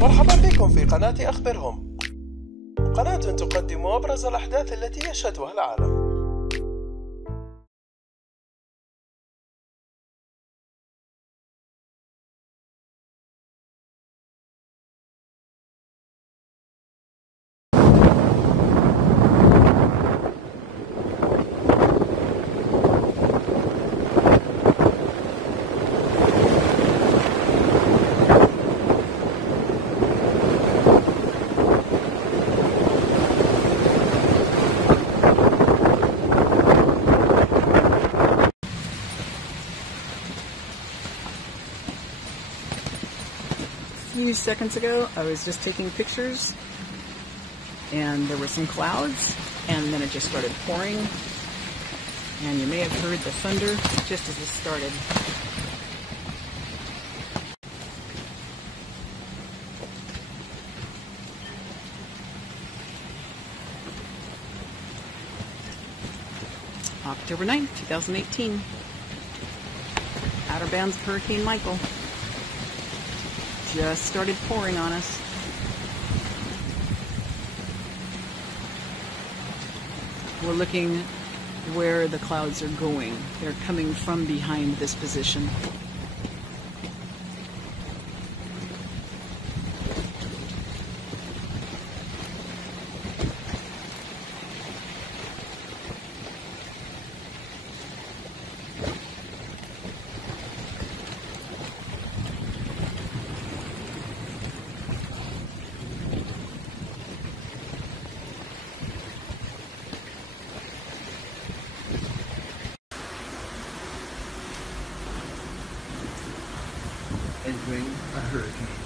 مرحبا بكم في قناة أخبرهم، قناة تقدم أبرز الأحداث التي يشهدها العالم. A few seconds ago, I was just taking pictures and there were some clouds and then it just started pouring, and you may have heard the thunder just as it started. October 9th, 2018. Outer bounds of Hurricane Michael. Just started pouring on us. We're looking where the clouds are going. They're coming from behind this position. Entering a hurricane.